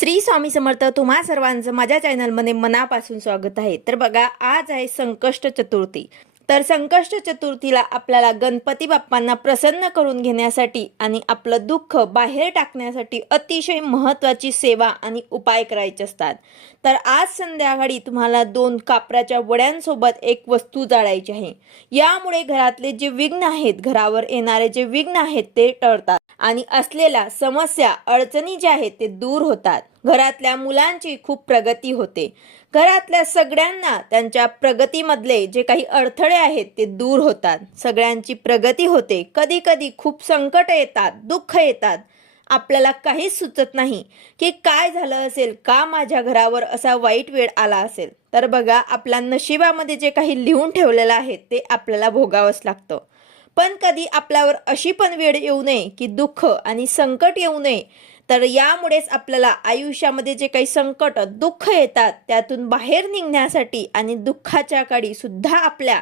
श्री स्वामी समर्थ तुम्हा सर्वांचं माझ्या चॅनलमध्ये मनापासून स्वागत आहे. तर बघा आज आहे संकष्ट चतुर्थी. तर संकष्ट चतुर्थीला आपल्याला गणपती बाप्पांना प्रसन्न करून घेण्यासाठी आणि आपलं दुःख बाहेर टाकण्यासाठी अतिशय महत्त्वाची सेवा आणि उपाय करायचे असतात. तर आज संध्याकाळी तुम्हाला दोन कापराच्या वड्यांसोबत एक वस्तू जाळायची आहे. यामुळे घरातले जे विघ्न आहेत घरावर येणारे जे विघ्न आहेत ते टळतात आणि असलेल्या समस्या अडचणी ज्या आहेत ते दूर होतात. घरातल्या मुलांची खूप प्रगती होते. घरातल्या सगळ्यांना त्यांच्या प्रगतीमधले जे काही अडथळे आहेत ते दूर होतात. सगळ्यांची प्रगती होते. कधी कधी खूप संकट येतात दुःख येतात. आपल्याला काहीच सुचत नाही की काय झालं असेल का माझ्या घरावर असा वाईट वेळ आला असेल. तर बघा आपल्या नशिबामध्ये जे काही लिहून ठेवलेलं आहे ते आपल्याला भोगावंच लागतं. पण कधी आपल्यावर अशी पण वेळ येऊ नये की दुःख आणि संकट येऊ नये तर यामुळेच आपल्याला आयुष्यामध्ये जे काही संकट दुःख येतात त्यातून बाहेर निघण्यासाठी आणि दुःखाच्या काळी सुद्धा आपल्या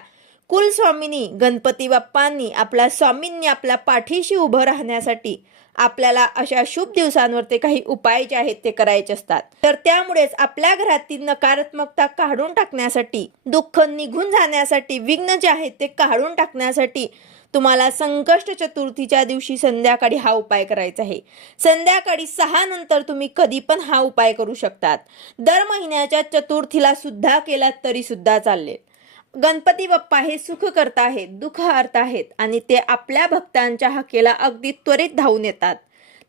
कुलस्वामींनी गणपती बाप्पांनी आपल्या स्वामींनी आपल्या पाठीशी उभं राहण्यासाठी आपल्याला अशा शुभ दिवसांवर ते काही उपाय जे आहेत ते करायचे असतात. तर त्यामुळेच आपल्या घरातील नकारात्मकता काढून टाकण्यासाठी दुःख निघून जाण्यासाठी विघ्न जे आहेत ते काढून टाकण्यासाठी तुम्हाला संकष्ट चतुर्थीच्या दिवशी संध्याकाळी हा उपाय करायचा आहे. संध्याकाळी सहा नंतर तुम्ही कधी पण हा उपाय करू शकतात. दर महिन्याच्या चतुर्थीला सुद्धा केला तरी सुद्धा चालेल. गणपती बाप्पा हे सुख करता आहेत दुःख हरत आहेत आणि ते आपल्या भक्तांच्या हाकेला अगदी त्वरित धावून येतात.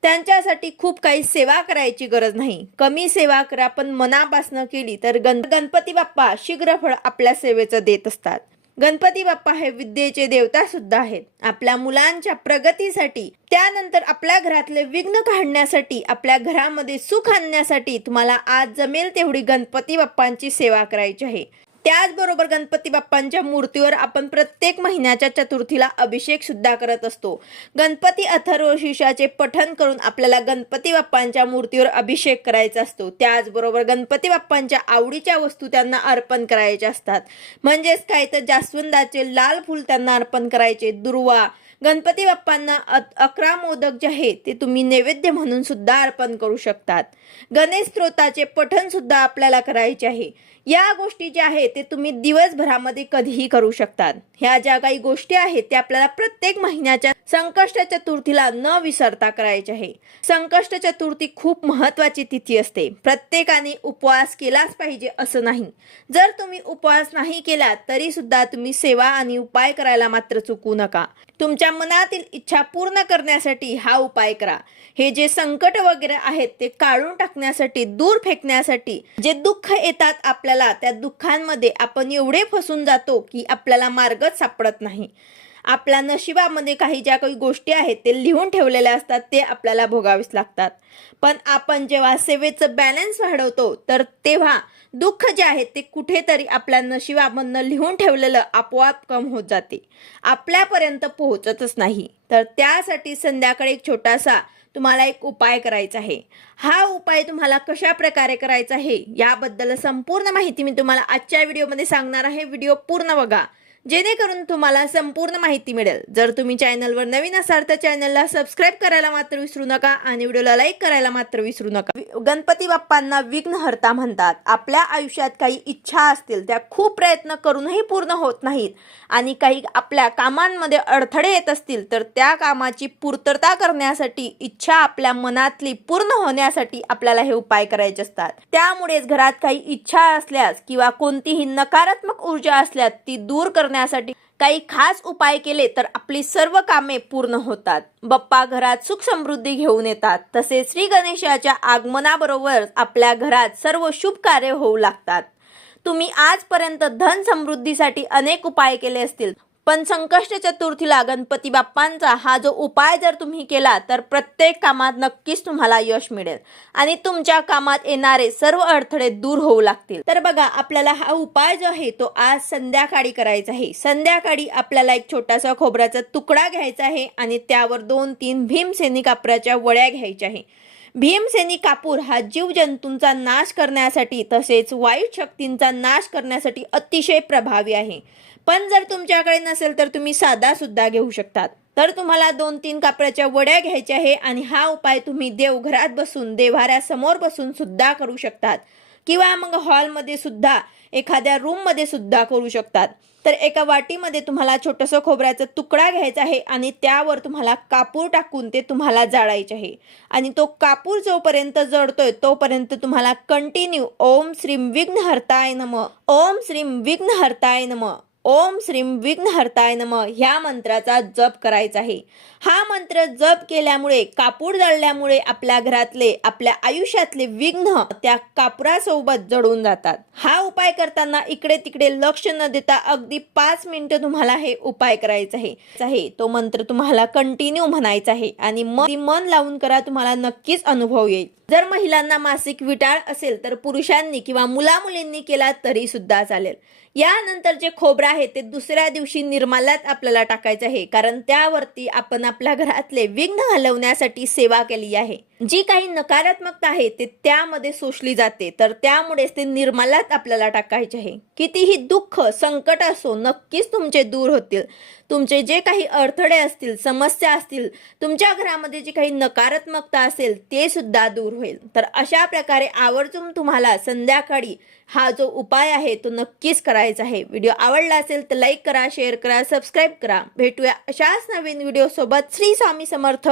त्यांच्यासाठी खूप काही सेवा करायची गरज नाही. कमी सेवा करा पण मनापासनं केली तर गण गणपती बाप्पा शीघ्र फळ आपल्या सेवेचं देत असतात. गणपती बाप्पा हे विद्येचे देवता सुद्धा आहेत. आपल्या मुलांच्या प्रगतीसाठी त्यानंतर आपल्या घरातले विघ्न काढण्यासाठी आपल्या घरामध्ये सुख आणण्यासाठी तुम्हाला आज जमेल तेवढी गणपती बाप्पांची सेवा करायची आहे. त्याचबरोबर गणपती बाप्पांच्या मूर्तीवर आपण प्रत्येक महिन्याच्या चतुर्थीला अभिषेक सुद्धा करत असतो. गणपती अथर्वशिषाचे पठन करून आपल्याला गणपती बाप्पांच्या मूर्तीवर अभिषेक करायचा असतो. त्याचबरोबर गणपती बाप्पांच्या आवडीच्या वस्तू त्यांना अर्पण करायच्या असतात. म्हणजेच काय? तर जास्वंदाचे लाल फूल त्यांना अर्पण करायचे. दुर्वा गणपती बाप्पांना अकरा मोदक जे आहे ते तुम्ही नैवेद्य म्हणून सुद्धा अर्पण करू शकतात. गणेश स्त्रोताचे पठण सुद्धा आपल्याला करायचे आहे. या गोष्टी ज्या आहेत ते तुम्ही दिवसभरामध्ये कधीही करू शकतात. ह्या ज्या काही गोष्टी आहेत त्या आपल्याला प्रत्येक महिन्याच्या संकष्ट चतुर्थीला न विसरता करायचे आहे. संकष्ट चतुर्थी खूप महत्वाची तिथी असते. प्रत्येकाने उपवास केलाच पाहिजे असं नाही. जर तुम्ही उपवास नाही केला तरी सुद्धा तुम्ही सेवा आणि उपाय करायला मात्र चुकू नका. तुमच्या मनातील इच्छा पूर्ण करण्यासाठी हा उपाय करा. हे जे संकट वगैरे आहेत ते काढून टाकण्यासाठी दूर फेकण्यासाठी जे दुःख येतात आपल्याला त्या दुःखांमध्ये आपण एवढे फसून जातो की आपल्याला मार्गच सापडत नाही. आपल्या नशिबामध्ये काही ज्या काही गोष्टी आहेत ते लिहून ठेवलेल्या असतात ते आपल्याला भोगावेच लागतात. पण आपण जेव्हा सेवेचं बॅलन्स वाढवतो तर तेव्हा दुःख जे आहे ते कुठेतरी आपल्या नशिबामधनं लिहून ठेवलेलं आपोआप कम होत जाते. आपल्यापर्यंत पोहोचतच नाही. तर त्यासाठी संध्याकाळी एक छोटासा तुम्हाला एक उपाय करायचा आहे. हा उपाय तुम्हाला कशा प्रकारे करायचा आहे याबद्दल संपूर्ण माहिती मी तुम्हाला आजच्या व्हिडिओमध्ये सांगणार आहे. व्हिडिओ पूर्ण बघा. जेणेकरून तुम्हाला संपूर्ण माहिती मिळेल. जर तुम्ही चॅनलवर नवीन असाल तर चॅनलला सबस्क्राईब करायला मात्र विसरू नका आणि व्हिडिओला लाईक करायला मात्र विसरू नका. गणपती बाप्पांना विघ्नहर्ता म्हणतात. आपल्या आयुष्यात काही इच्छा असतील त्या खूप प्रयत्न करूनही पूर्ण होत नाहीत. आणि काही आपल्या कामांमध्ये अडथळे येत असतील तर त्या कामाची पूर्तता करण्यासाठी इच्छा आपल्या मनातली पूर्ण होण्यासाठी आपल्याला हे उपाय करायचे असतात. त्यामुळेच घरात काही इच्छा असल्यास किंवा कोणतीही नकारात्मक ऊर्जा असल्यास ती दूर करण्यासाठी काही खास उपाय केले तर आपली सर्व कामे पूर्ण होतात. बाप्पा घरात सुख समृद्धी घेऊन येतात. तसेच श्री गणेशाच्या आगमनाबरोबर आपल्या घरात सर्व शुभ कार्य होऊ लागतात. तुम्ही आजपर्यंत धन समृद्धीसाठी अनेक उपाय केले असतील. पण संकष्ट चतुर्थीला गणपती बाप्पांचा हा जो उपाय जर तुम्ही केला तर प्रत्येक कामात नक्कीच तुम्हाला यश मिळेल. आणि तुमच्या कामात येणारे सर्व अडथळे दूर होऊ लागतील. तर बघा आपल्याला हा उपाय जो आहे तो आज संध्याकाळी करायचा आहे. संध्याकाळी आपल्याला एक छोटासा खोबऱ्याचा तुकडा घ्यायचा आहे आणि त्यावर दोन तीन भीमसेनी कापराच्या वड्या घ्यायच्या आहे. भीमसेनी कापूर हा जीवजंतूंचा नाश करण्यासाठी तसेच वाईट शक्तींचा नाश करण्यासाठी अतिशय प्रभावी आहे. पण जर तुमच्याकडे नसेल तर तुम्ही साधा सुद्धा घेऊ शकतात. तर तुम्हाला दोन तीन कापडाच्या वड्या घ्यायच्या आहे आणि हा उपाय तुम्ही देवघरात बसून देव्हाऱ्यासमोर बसून सुद्धा करू शकतात. किंवा मग हॉलमध्ये सुद्धा एखाद्या रूममध्ये सुद्धा करू शकतात. तर एका वाटीमध्ये तुम्हाला छोटंसं खोबऱ्याचा तुकडा घ्यायचा आहे आणि त्यावर तुम्हाला कापूर टाकून ते तुम्हाला जाळायचे आहे. आणि तो कापूर जोपर्यंत जळतोय तोपर्यंत तुम्हाला कंटिन्यू ओम श्रीम विघ्न हरताय नम. ओम श्रीम विघ्न हरताय नम. ओम श्रीम विघ्नहर्ताय नम. ह्या मंत्राचा जप करायचा आहे. हा मंत्र जप केल्यामुळे कापूर जळल्यामुळे आपल्या घरातले आपल्या आयुष्यातले विघ्न त्या कापुरासोबत जडून जातात. हा उपाय करताना इकडे तिकडे लक्ष न देता अगदी पाच मिनिटं तुम्हाला हे उपाय करायचा आहे. तो मंत्र तुम्हाला कंटिन्यू म्हणायचा आहे. आणि मन लावून करा तुम्हाला नक्कीच अनुभव येईल. जर महिलांना मासिक विटाळ असेल तर पुरुषांनी किंवा मुलामुलींनी केला तरी सुद्धा चालेल. यानंतर जे खोबरं आहे ते दुसऱ्या दिवशी निर्माल्यात आपल्याला टाकायचं आहे. कारण त्यावरती आपण आपल्या घरातले विघ्न हलवण्यासाठी सेवा केली आहे. जी काही नकारात्मकता आहे ते त्यामध्ये सोशली जाते. तर त्यामुळेच ते निर्माल्यात आपल्याला टाकायचे आहे. कितीही दुःख संकट असो नक्कीच तुमचे दूर होतील. तुमचे जे काही अडथळे असतील समस्या असतील तुमच्या घरामध्ये जी काही नकारात्मकता असेल ते सुद्धा दूर होईल. तर अशा प्रकारे आवर्जून तुम्हाला संध्याकाळी हा जो उपाय आहे तो नक्कीच करायचा आहे. व्हिडिओ आवडला असेल तर लाईक करा शेअर करा सबस्क्राईब करा. भेटूया अशाच नवीन व्हिडिओसोबत. श्री स्वामी समर्थ.